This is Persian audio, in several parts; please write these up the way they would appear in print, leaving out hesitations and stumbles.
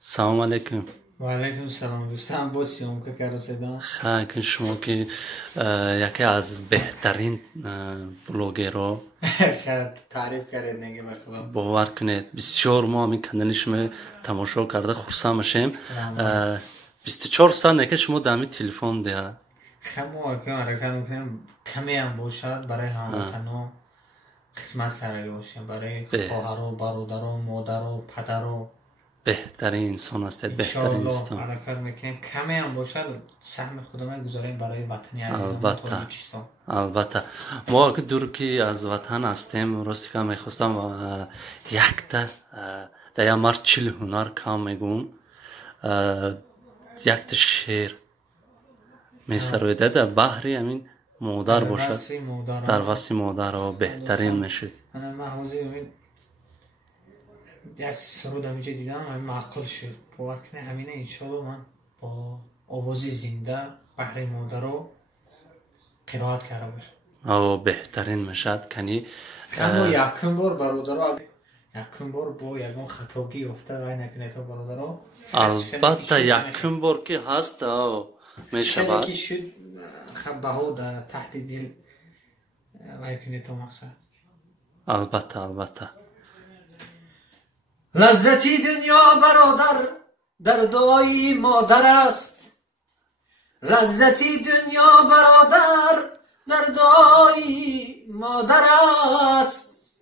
سلام علیکم. و علیکم سلام دوستان. با سیام که کرو صدا خیلی شما که یکی از بهترین بلوگرها تعریف کردید نگه بر خدا. باور کنید بسیار ما همین کانال شما تماشا کرده خرسند میشیم. 24 ساعت نگه شما دمی تلفن ده خمو که حرکت میکنم کمی هم باشد برای هموطنان خدمت کرده باشیم، برای خواهر و برادر و مادر و پدر و بهترین انسان هستید. بهترین انسان حرکت میکنیم کمی هم باشد سهم خودمان گذاریم برای وطنی عزیزم تاجیکستان. البته ما که دور که از وطن هستیم راستی که میخواستم یک تا در مرد 40 هنر کام میگم یک تا شعر میسرویده در بحری همین مادر باشد در وصی مادر ها بهترین میشه. من محوزی همین یک سرود همیشه دیدم همین معقل شد باور کنه همینه انشالله من با آوازی زنده بحری مادر رو قرائت کرده باشم بهترین میشد کنی اما یکم بار برادر یکم بار با یکم خطاگی افتاد وای نکنه تا برادر البته یکم بار که هست میشود خیلی شد خبه ها در تحت دل وای کنه تا مقصد. البته لذتی دنیا برادر در دعای مادر است. لذتی دنیا برادر در دعای مادر است.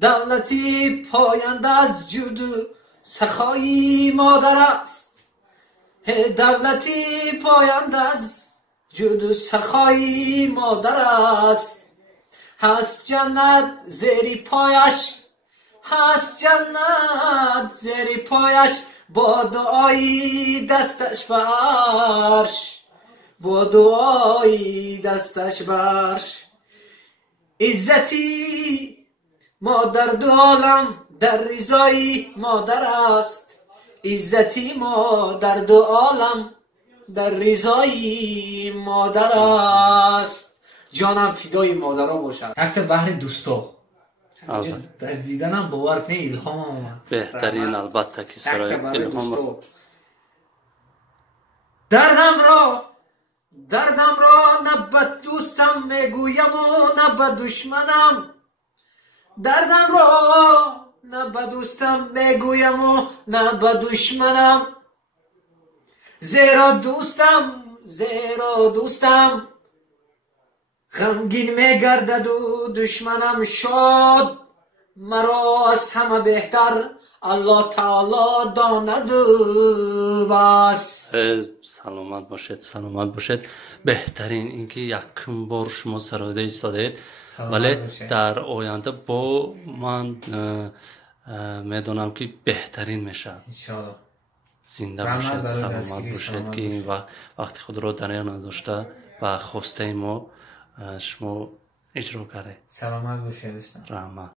دولتی پاینده از جود و سخای مادر است. دولتی پاینده از جود و سخای مادر است. هست جنت زیر پایش، هست جنت زیر پایش، با دعای دستش برش، با دعای دستش برش. عزتی ما در دو عالم در رضای مادر است. عزتی ما در دو عالم در رضای مادر است. جانم فدای مادرها باشد. یک بحر دوستا دیدنم باور کنه الهام اومد. بهترین البته که سرای الهام. دردم را نه به دوستم میگویم و نه به دشمنم. دردم را نه به دوستم میگویم و نه به دشمنم. زیرا دوستم غمگین میگردد و دشمنم شاد. مرا از همه بهتر الله تعالی داند بس. سلامت باشید. بهترین اینکه یکم بار شما سراده ایستادید ولی در آینده با من میدونم که بهترین میشه انشاءالله. زنده باشید، سلامت باشید که این وقتی خود را در میان داشته و خواسته ما شما اجرا کرده. سلامت باشید. رحمت.